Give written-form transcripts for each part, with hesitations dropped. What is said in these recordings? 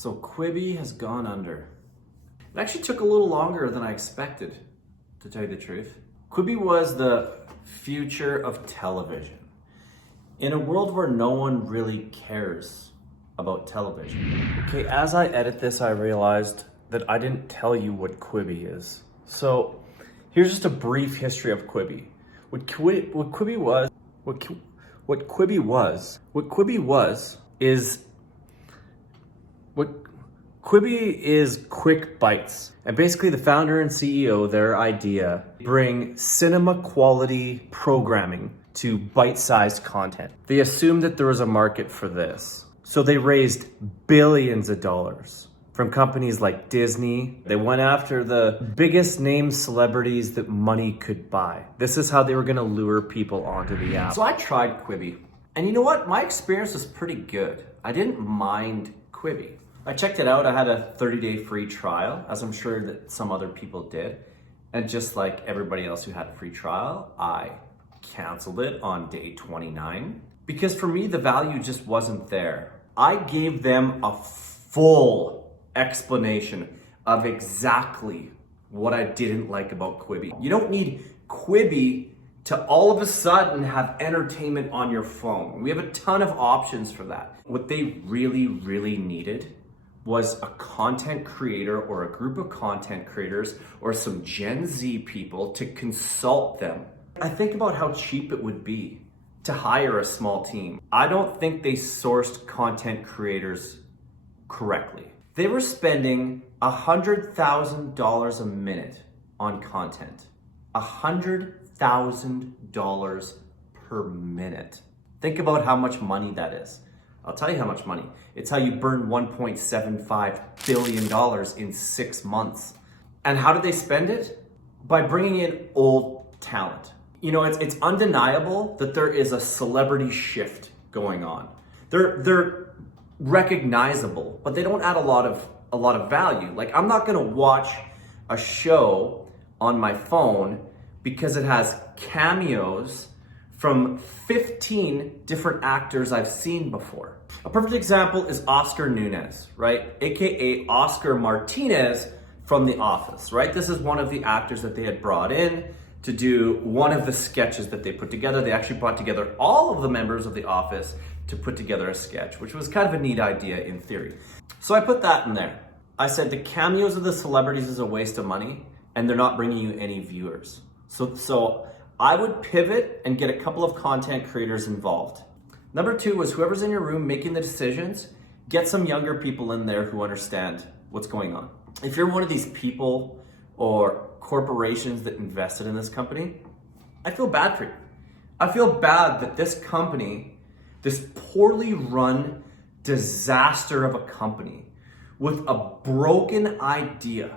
So Quibi has gone under. It actually took a little longer than I expected, to tell you the truth. Quibi was the future of television. In a world where no one really cares about television. Okay, as I edit this, I realized that I didn't tell you what Quibi is. So here's just a brief history of Quibi. What Quibi is quick bites. And basically the founder and CEO, their idea, bring cinema quality programming to bite-sized content. They assumed that there was a market for this. So they raised billions of dollars from companies like Disney. They went after the biggest name celebrities that money could buy. This is how they were gonna lure people onto the app. So I tried Quibi. And you know what? My experience was pretty good. I didn't mind Quibi. I checked it out. I had a 30-day free trial, as I'm sure that some other people did. And just like everybody else who had a free trial, I canceled it on day 29 because for me, the value just wasn't there. I gave them a full explanation of exactly what I didn't like about Quibi. You don't need Quibi to all of a sudden have entertainment on your phone. We have a ton of options for that. What they really, really needed was a content creator or a group of content creators or some Gen Z people to consult them. I think about how cheap it would be to hire a small team. I don't think they sourced content creators correctly. They were spending $100,000 a minute on content. $100,000 per minute. Think about how much money that is. I'll tell you how much money. It's how you burn $1.75 billion in 6 months. And how did they spend it? By bringing in old talent. You know, it's undeniable that there is a celebrity shift going on. They're recognizable, but they don't add a lot of value. Like, I'm not gonna watch a show on my phone because it has cameos from 15 different actors I've seen before. A perfect example is Oscar Nunez, right? AKA Oscar Martinez from The Office, right? This is one of the actors that they had brought in to do one of the sketches that they put together. They actually brought together all of the members of The Office to put together a sketch, which was kind of a neat idea in theory. So I put that in there. I said the cameos of the celebrities is a waste of money and they're not bringing you any viewers. So I would pivot and get a couple of content creators involved. Number 2 was whoever's in your room making the decisions, get some younger people in there who understand what's going on. If you're one of these people or corporations that invested in this company, I feel bad for you. I feel bad that this company, this poorly run disaster of a company with a broken idea,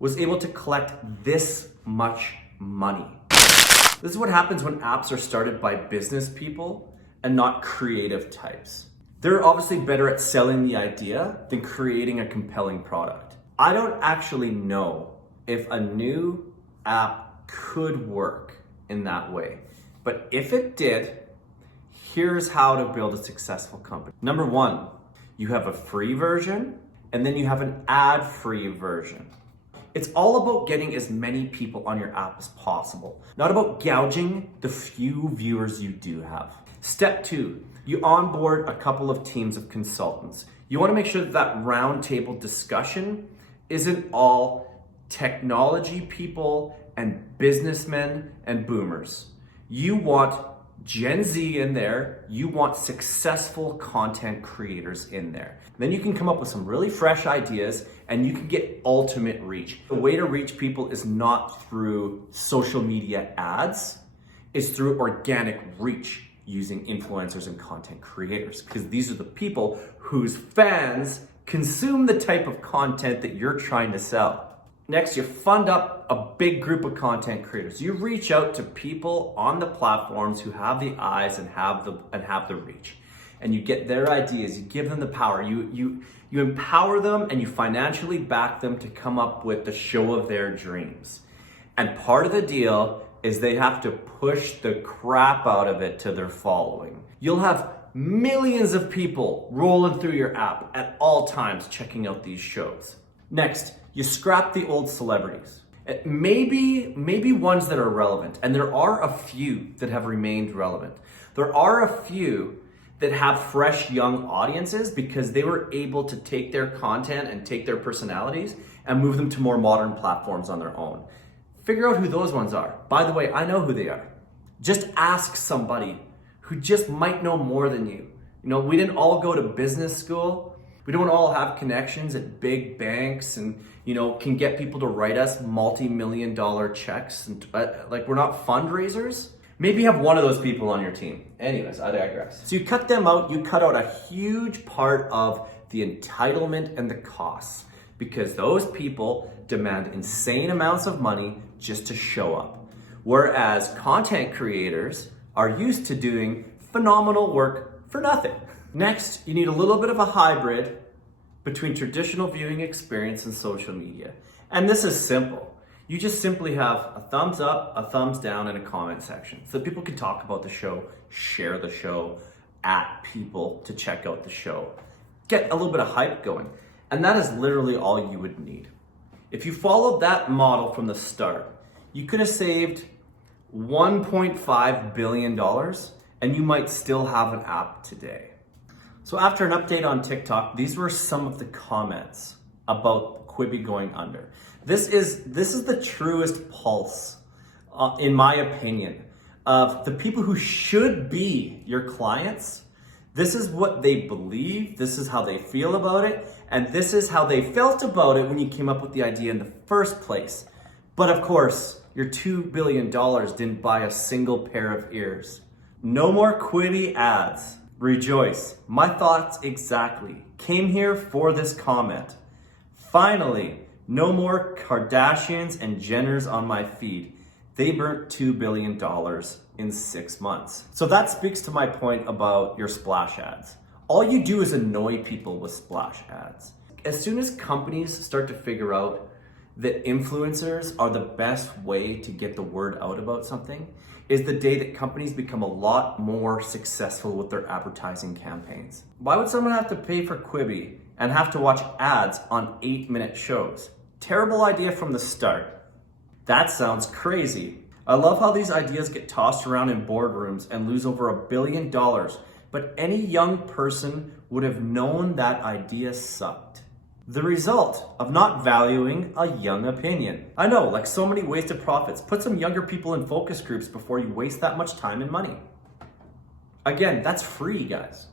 was able to collect this much money. This is what happens when apps are started by business people and not creative types. They're obviously better at selling the idea than creating a compelling product. I don't actually know if a new app could work in that way. But if it did, here's how to build a successful company. Number 1, you have a free version and then you have an ad-free version. It's all about getting as many people on your app as possible, not about gouging the few viewers you do have. Step 2, you onboard a couple of teams of consultants. You want to make sure that that roundtable discussion isn't all technology people and businessmen and boomers. You want Gen Z in there, you want successful content creators in there. Then you can come up with some really fresh ideas and you can get ultimate reach. The way to reach people is not through social media ads, it's through organic reach using influencers and content creators, because these are the people whose fans consume the type of content that you're trying to sell. Next, you fund up a big group of content creators. You reach out to people on the platforms who have the eyes and have the reach. And you get their ideas, you give them the power, you empower them and you financially back them to come up with the show of their dreams. And part of the deal is they have to push the crap out of it to their following. You'll have millions of people rolling through your app at all times checking out these shows. Next, you scrap the old celebrities. Maybe ones that are relevant, and there are a few that have remained relevant. There are a few that have fresh young audiences because they were able to take their content and take their personalities and move them to more modern platforms on their own. Figure out who those ones are. By the way, I know who they are. Just ask somebody who just might know more than you. You know, we didn't all go to business school. We don't all have connections at big banks and, you know, can get people to write us multi-million-dollar checks. And like, we're not fundraisers. Maybe have one of those people on your team. Anyways, I digress. So you cut them out, you cut out a huge part of the entitlement and the costs because those people demand insane amounts of money just to show up. Whereas content creators are used to doing phenomenal work for nothing. Next, you need a little bit of a hybrid between traditional viewing experience and social media. And this is simple. You just simply have a thumbs up, a thumbs down, and a comment section. So people can talk about the show, share the show, at people to check out the show. Get a little bit of hype going. And that is literally all you would need. If you followed that model from the start, you could have saved $1.5 billion and you might still have an app today. So after an update on TikTok, these were some of the comments about Quibi going under. This is the truest pulse, in my opinion, of the people who should be your clients. This is what they believe, this is how they feel about it, and this is how they felt about it when you came up with the idea in the first place. But of course, your $2 billion didn't buy a single pair of ears. No more Quibi ads. Rejoice. My thoughts exactly. Came here for this comment. Finally, no more Kardashians and Jenners on my feed. They burnt $2 billion in 6 months. So that speaks to my point about your splash ads. All you do is annoy people with splash ads. As soon as companies start to figure out that influencers are the best way to get the word out about something, is the day that companies become a lot more successful with their advertising campaigns. Why would someone have to pay for Quibi and have to watch ads on 8-minute shows? Terrible idea from the start. That sounds crazy. I love how these ideas get tossed around in boardrooms and lose over $1 billion, but any young person would have known that idea sucked. The result of not valuing a young opinion. I know, like so many wasted profits. Put some younger people in focus groups before you waste that much time and money. Again, that's free, guys.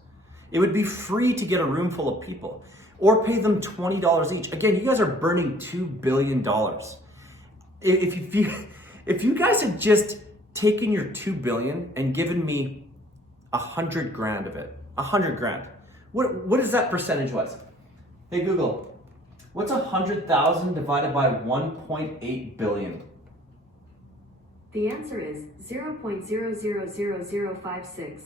It would be free to get a room full of people or pay them $20 each. Again, you guys are burning $2 billion. If you guys had just taken your $2 billion and given me 100 grand of it, 100 grand, what is that percentage was? Hey Google, what's 100,000 divided by 1.8 billion? The answer is 0.000056.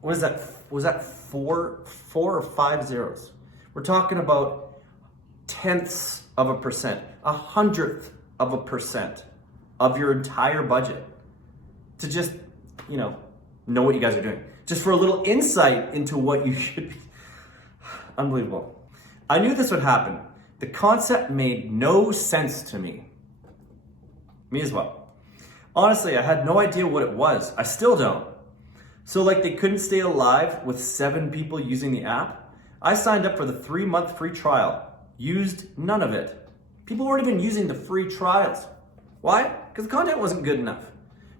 What is that? Was that four or 5 zeros? We're talking about tenths of a percent, 100th of a percent of your entire budget to just, know what you guys are doing. Just for a little insight into what you should be. Unbelievable. I knew this would happen. The concept made no sense to me. Me as well. Honestly, I had no idea what it was. I still don't. So like they couldn't stay alive with 7 people using the app? I signed up for the 3-month free trial. Used none of it. People weren't even using the free trials. Why? Because the content wasn't good enough.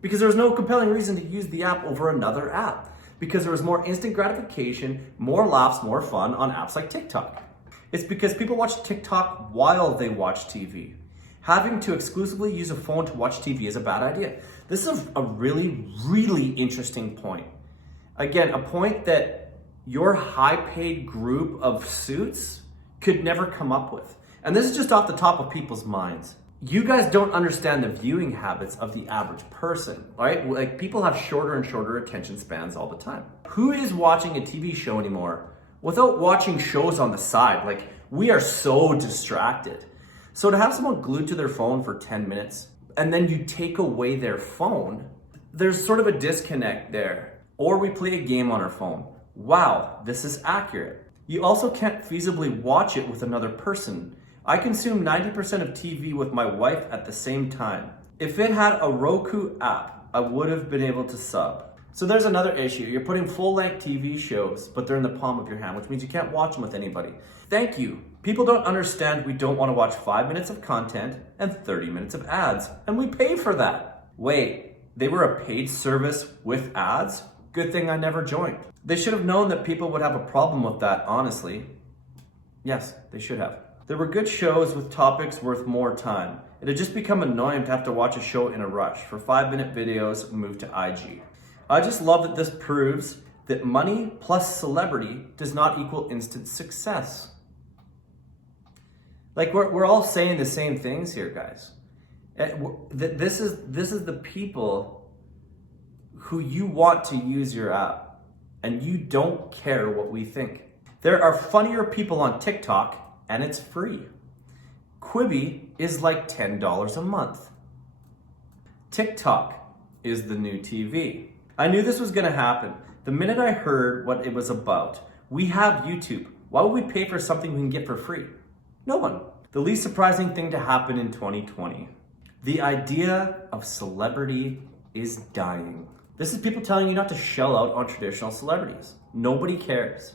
Because there was no compelling reason to use the app over another app. Because there was more instant gratification, more laughs, more fun on apps like TikTok. It's because people watch TikTok while they watch TV. Having to exclusively use a phone to watch TV is a bad idea. This is a really, really interesting point. Again, a point that your high-paid group of suits could never come up with. And this is just off the top of people's minds. You guys don't understand the viewing habits of the average person, right? Like people have shorter and shorter attention spans all the time. Who is watching a TV show anymore without watching shows on the side? Like we are so distracted. So to have someone glued to their phone for 10 minutes and then you take away their phone, there's sort of a disconnect there. Or we play a game on our phone. Wow, this is accurate. You also can't feasibly watch it with another person. I consume 90% of TV with my wife at the same time. If it had a Roku app, I would have been able to sub. So there's another issue. You're putting full-length TV shows, but they're in the palm of your hand, which means you can't watch them with anybody. Thank you. People don't understand we don't want to watch 5 minutes of content and 30 minutes of ads, and we pay for that. Wait, they were a paid service with ads? Good thing I never joined. They should have known that people would have a problem with that, honestly. Yes, they should have. There were good shows with topics worth more time. It had just become annoying to have to watch a show in a rush for 5-minute videos and move to IG. I just love that this proves that money plus celebrity does not equal instant success. Like we're all saying the same things here, guys. This is the people who you want to use your app, and you don't care what we think. There are funnier people on TikTok, and it's free. Quibi is like $10 a month. TikTok is the new TV. I knew this was gonna happen. The minute I heard what it was about. We have YouTube. Why would we pay for something we can get for free? No one. The least surprising thing to happen in 2020. The idea of celebrity is dying. This is people telling you not to shell out on traditional celebrities. Nobody cares.